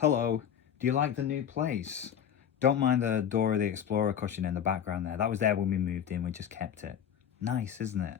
Hello, do you like the new place? Don't mind the Dora the Explorer cushion in the background there. That was there when we moved in, we just kept it. Nice, isn't it?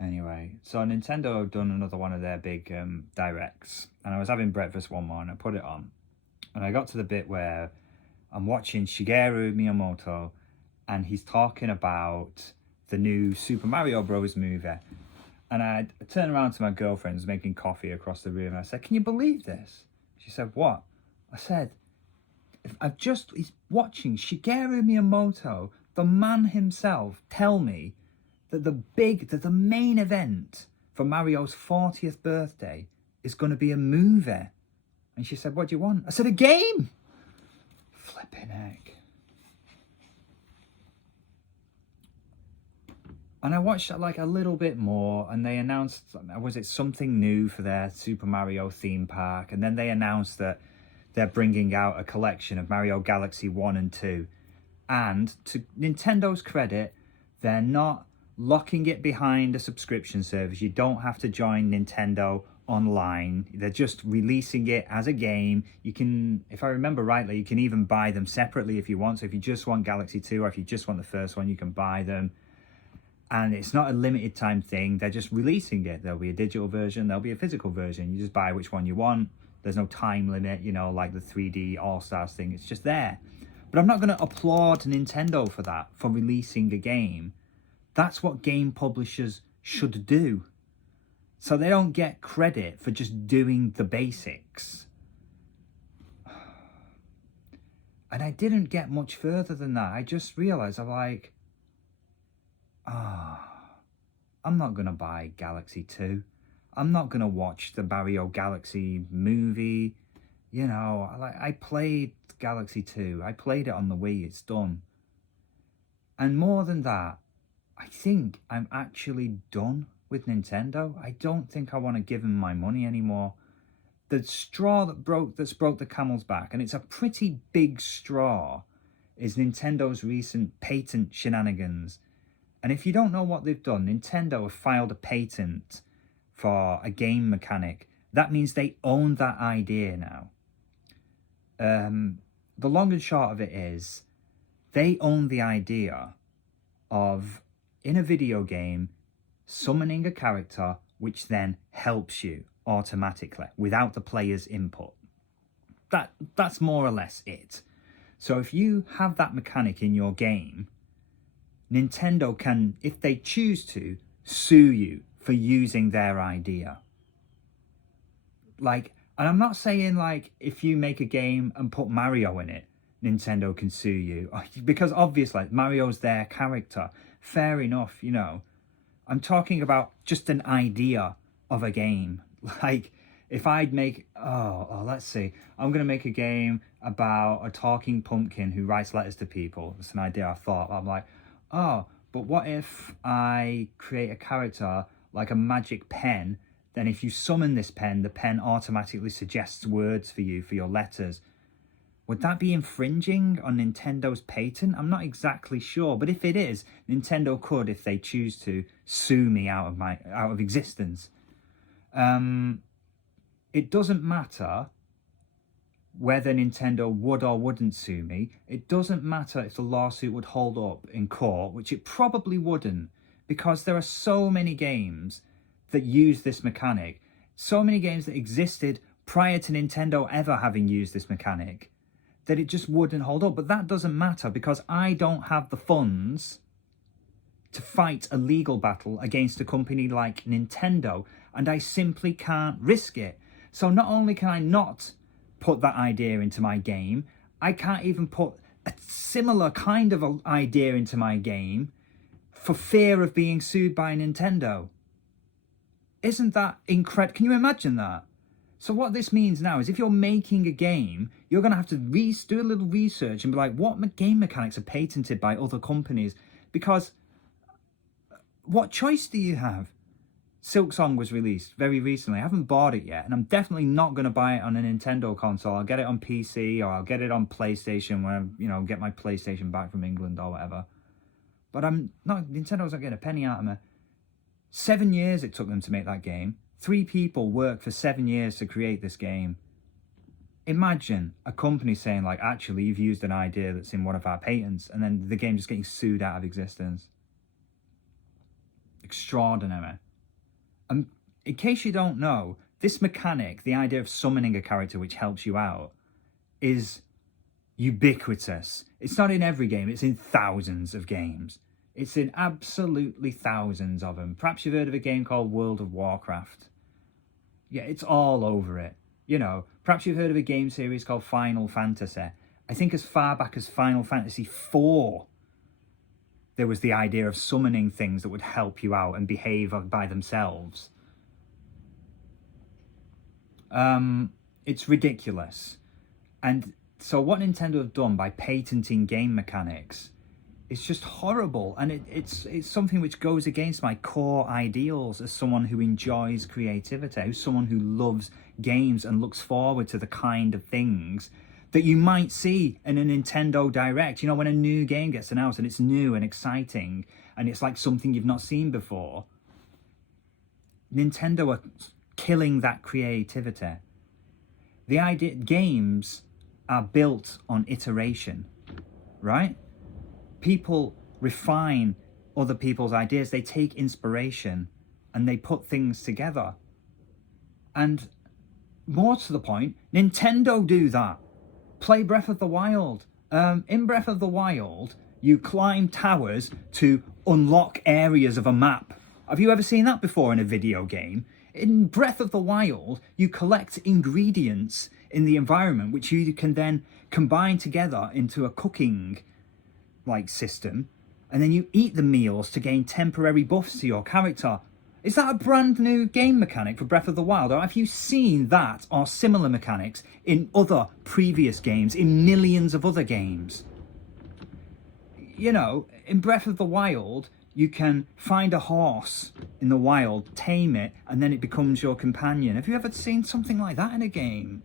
Anyway, so Nintendo have done another one of their big directs, and I was having breakfast one morning, I put it on, and I got to the bit where I'm watching Shigeru Miyamoto, and he's talking about the new Super Mario Bros. Movie. And I turned around to my girlfriend who's making coffee across the room, and I said, "Can you believe this?" She said, "What?" I said, he's watching Shigeru Miyamoto, the man himself, tell me that the main event for Mario's 40th birthday is going to be a movie. And she said, "What do you want?" I said, "A game." Flipping heck. And I watched like a little bit more, and they announced, was it something new for their Super Mario theme park? And then they announced that they're bringing out a collection of Mario Galaxy 1 and 2. And to Nintendo's credit, they're not locking it behind a subscription service. You don't have to join Nintendo online. They're just releasing it as a game. You can, if I remember rightly, you can even buy them separately if you want. So if you just want Galaxy 2 or if you just want the first one, you can buy them. And it's not a limited time thing. They're just releasing it. There'll be a digital version. There'll be a physical version. You just buy which one you want. There's no time limit, like the 3D All-Stars thing. It's just there. But I'm not going to applaud Nintendo for that, for releasing a game. That's what game publishers should do. So they don't get credit for just doing the basics. And I didn't get much further than that. I just realized I'm like, I'm not going to buy Galaxy 2. I'm not going to watch the Mario Galaxy movie. I played Galaxy 2. I played it on the Wii. It's done. And more than that, I think I'm actually done with Nintendo. I don't think I want to give them my money anymore. The straw that's broke the camel's back, and it's a pretty big straw, is Nintendo's recent patent shenanigans. And if you don't know what they've done, Nintendo have filed a patent for a game mechanic. That means they own that idea now. The long and short of it is, they own the idea of, in a video game, summoning a character which then helps you automatically without the player's input. That's more or less it. So if you have that mechanic in your game, Nintendo can, if they choose to, sue you for using their idea. And I'm not saying if you make a game and put Mario in it, Nintendo can sue you, because obviously Mario's their character. Fair enough, I'm talking about just an idea of a game. If I'd make, let's see, I'm going to make a game about a talking pumpkin who writes letters to people. It's an idea I thought. I'm like, but what if I create a character like a magic pen? Then if you summon this pen, the pen automatically suggests words for you for your letters. Would that be infringing on Nintendo's patent? I'm not exactly sure, but if it is, Nintendo could, if they choose to, sue me out of existence. It doesn't matter whether Nintendo would or wouldn't sue me. It doesn't matter if the lawsuit would hold up in court, which it probably wouldn't, because there are so many games that use this mechanic, so many games that existed prior to Nintendo ever having used this mechanic, that it just wouldn't hold up. But that doesn't matter, because I don't have the funds to fight a legal battle against a company like Nintendo, and I simply can't risk it. So not only can I not put that idea into my game, I can't even put a similar kind of idea into my game for fear of being sued by Nintendo. Isn't that incredible? Can you imagine that? So what this means now is, if you're making a game, you're going to have to do a little research and be like, what game mechanics are patented by other companies? Because what choice do you have? Silksong was released very recently. I haven't bought it yet, and I'm definitely not going to buy it on a Nintendo console. I'll get it on PC, or I'll get it on PlayStation when I, get my PlayStation back from England or whatever. But Nintendo's not getting a penny out of me. 7 years it took them to make that game. 3 people worked for 7 years to create this game. Imagine a company saying like, actually, you've used an idea that's in one of our patents, and then the game just getting sued out of existence. Extraordinary. And in case you don't know, this mechanic, the idea of summoning a character which helps you out, is ubiquitous. It's not in every game, it's in thousands of games. It's in absolutely thousands of them. Perhaps you've heard of a game called World of Warcraft. Yeah, it's all over it. You know, perhaps you've heard of a game series called Final Fantasy. I think as far back as Final Fantasy IV, there was the idea of summoning things that would help you out and behave by themselves. It's ridiculous. And so what Nintendo have done by patenting game mechanics, it's just horrible, and it's something which goes against my core ideals as someone who enjoys creativity, as someone who loves games and looks forward to the kind of things that you might see in a Nintendo Direct. You know, when a new game gets announced and it's new and exciting and it's like something you've not seen before. Nintendo are killing that creativity. The idea, games are built on iteration, right? People refine other people's ideas. They take inspiration and they put things together. And more to the point, Nintendo do that. Play Breath of the Wild. In Breath of the Wild, you climb towers to unlock areas of a map. Have you ever seen that before in a video game? In Breath of the Wild, you collect ingredients in the environment which you can then combine together into a cooking system, and then you eat the meals to gain temporary buffs to your character. Is that a brand new game mechanic for Breath of the Wild, or have you seen that or similar mechanics in other previous games, in millions of other games? You know, in Breath of the Wild, you can find a horse in the wild, tame it, and then it becomes your companion. Have you ever seen something like that in a game?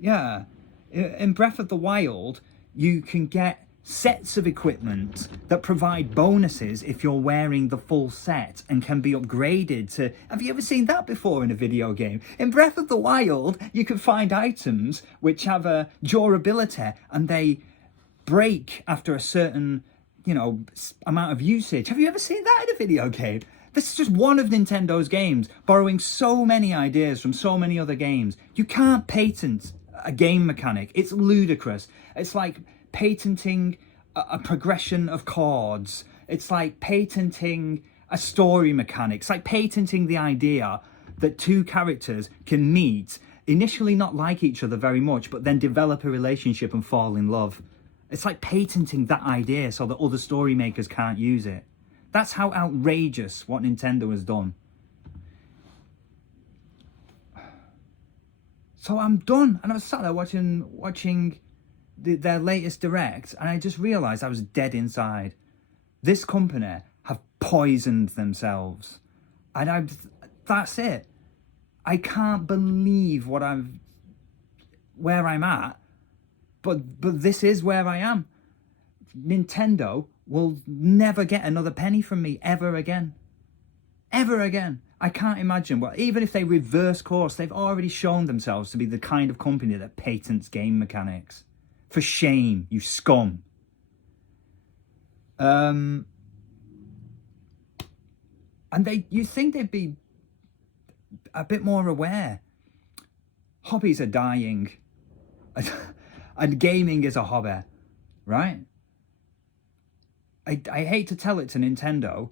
Yeah. In Breath of the Wild, you can get sets of equipment that provide bonuses if you're wearing the full set and can be upgraded to... Have you ever seen that before in a video game? In Breath of the Wild, you can find items which have a durability and they break after a certain, amount of usage. Have you ever seen that in a video game? This is just one of Nintendo's games, borrowing so many ideas from so many other games. You can't patent a game mechanic. It's ludicrous. It's like patenting a progression of chords. It's like patenting a story mechanic. It's like patenting the idea that two characters can meet, initially not like each other very much, but then develop a relationship and fall in love. It's like patenting that idea so that other story makers can't use it. That's how outrageous what Nintendo has done. So I'm done, and I was sat there watching their latest Direct, and I just realised I was dead inside. This company have poisoned themselves, and that's it. I can't believe where I'm at, but this is where I am. Nintendo will never get another penny from me ever again. Ever again. I can't imagine. Well, even if they reverse course, they've already shown themselves to be the kind of company that patents game mechanics. For shame, you scum. And you think they'd be a bit more aware. Hobbies are dying. And gaming is a hobby, right? I hate to tell it to Nintendo,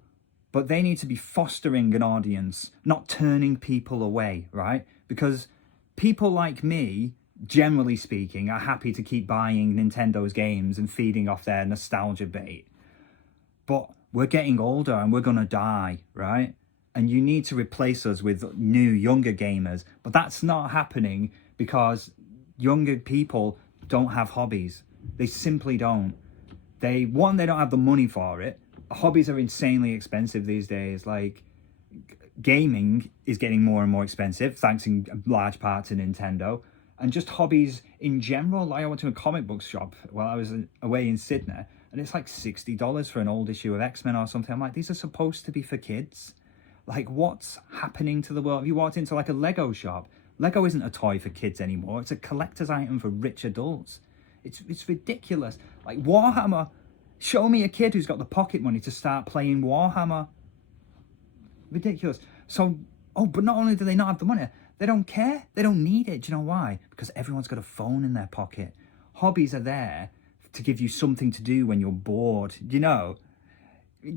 but they need to be fostering an audience, not turning people away, right? Because people like me, generally speaking, are happy to keep buying Nintendo's games and feeding off their nostalgia bait. But we're getting older and we're going to die, right? And you need to replace us with new, younger gamers. But that's not happening because younger people don't have hobbies. They simply don't. They don't have the money for it. Hobbies are insanely expensive these days. Like, gaming is getting more and more expensive, thanks in large part to Nintendo. And just hobbies in general. Like, I went to a comic book shop while I was away in Sydney, and it's like $60 for an old issue of X-Men or something. I'm like, these are supposed to be for kids. Like, what's happening to the world? If you walked into like a Lego shop, Lego isn't a toy for kids anymore. It's a collector's item for rich adults. It's ridiculous. Like Warhammer, show me a kid who's got the pocket money to start playing Warhammer. Ridiculous. So, but not only do they not have the money, they don't care. They don't need it. Do you know why? Because everyone's got a phone in their pocket. Hobbies are there to give you something to do when you're bored. Do you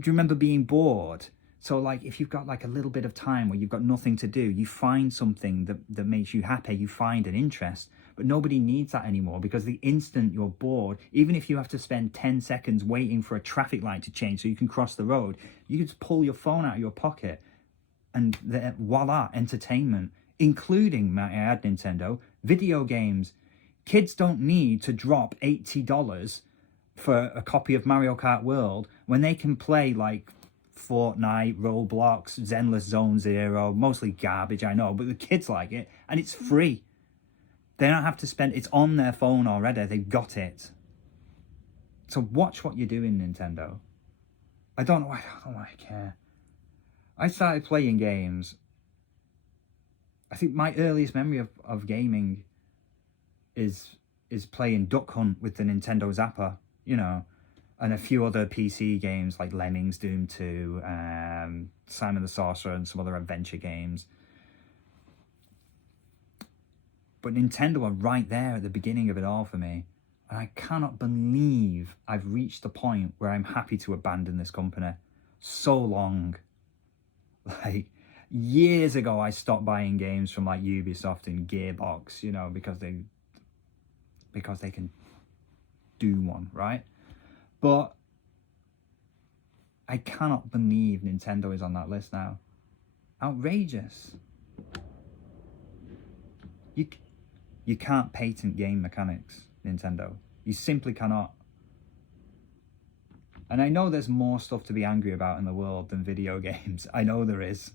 remember being bored? So like if you've got like a little bit of time where you've got nothing to do, you find something that makes you happy, you find an interest. But nobody needs that anymore, because the instant you're bored, even if you have to spend 10 seconds waiting for a traffic light to change so you can cross the road, you can just pull your phone out of your pocket and voila, entertainment, including, might I add, Nintendo, video games. Kids don't need to drop $80 for a copy of Mario Kart World when they can play like Fortnite, Roblox, Zenless Zone Zero, mostly garbage, I know, but the kids like it, and it's free. They don't have to spend, it's on their phone already, they've got it. So watch what you're doing, Nintendo. I don't know why I care. I started playing games. I think my earliest memory of gaming is playing Duck Hunt with the Nintendo Zapper, and a few other PC games like Lemmings, Doom 2, Simon the Sorcerer, and some other adventure games. But Nintendo are right there at the beginning of it all for me. And I cannot believe I've reached the point where I'm happy to abandon this company. So long. Like, years ago, I stopped buying games from like Ubisoft and Gearbox, because they can do one, right? But I cannot believe Nintendo is on that list now. Outrageous. You can't patent game mechanics, Nintendo. You simply cannot. And I know there's more stuff to be angry about in the world than video games. I know there is.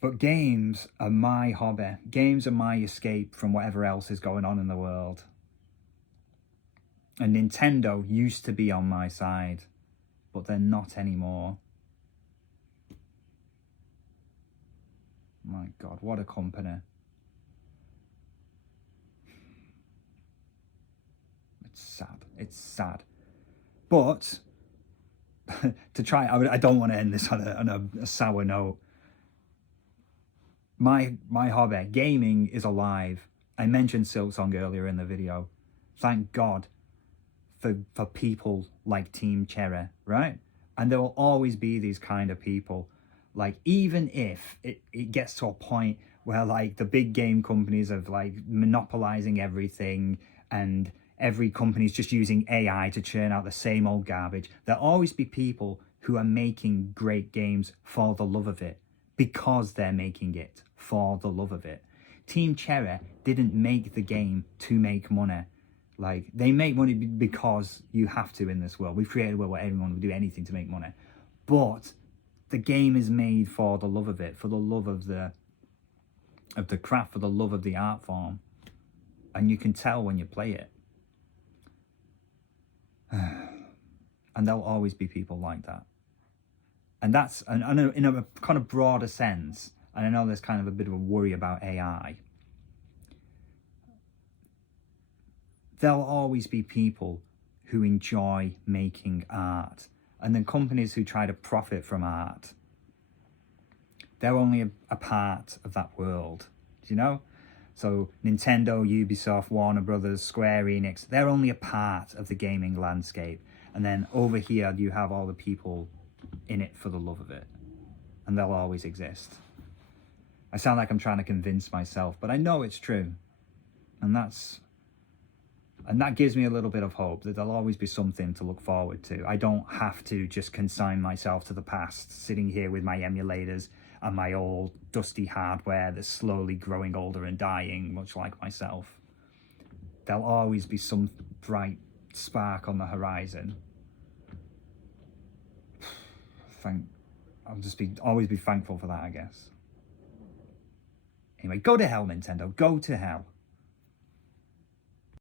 But games are my hobby. Games are my escape from whatever else is going on in the world. And Nintendo used to be on my side, but they're not anymore. My God, what a company. It's sad. It's sad. But to try, I don't want to end this on a sour note. My hobby, gaming, is alive. I mentioned Silksong earlier in the video. Thank God for people like Team Cherry, right? And there will always be these kind of people. Like, even if it gets to a point where like the big game companies are like monopolizing everything and every company's just using AI to churn out the same old garbage, there'll always be people who are making great games for the love of it, because they're making it for the love of it. Team Cherry didn't make the game to make money. Like, they make money because you have to in this world. We've created a world where everyone will do anything to make money. But the game is made for the love of it, for the love of the craft, for the love of the art form. And you can tell when you play it. And there'll always be people like that. And that's, and in a kind of broader sense, and I know there's kind of a bit of a worry about AI, there'll always be people who enjoy making art. And then companies who try to profit from art, they're only a part of that world, do you know? So Nintendo, Ubisoft, Warner Brothers, Square Enix, they're only a part of the gaming landscape. And then over here, you have all the people in it for the love of it. And they'll always exist. I sound like I'm trying to convince myself, but I know it's true. And that gives me a little bit of hope that there'll always be something to look forward to. I don't have to just consign myself to the past, sitting here with my emulators and my old dusty hardware that's slowly growing older and dying, much like myself. There'll always be some bright spark on the horizon. I'll just always be thankful for that, I guess. Anyway, go to hell, Nintendo. Go to hell.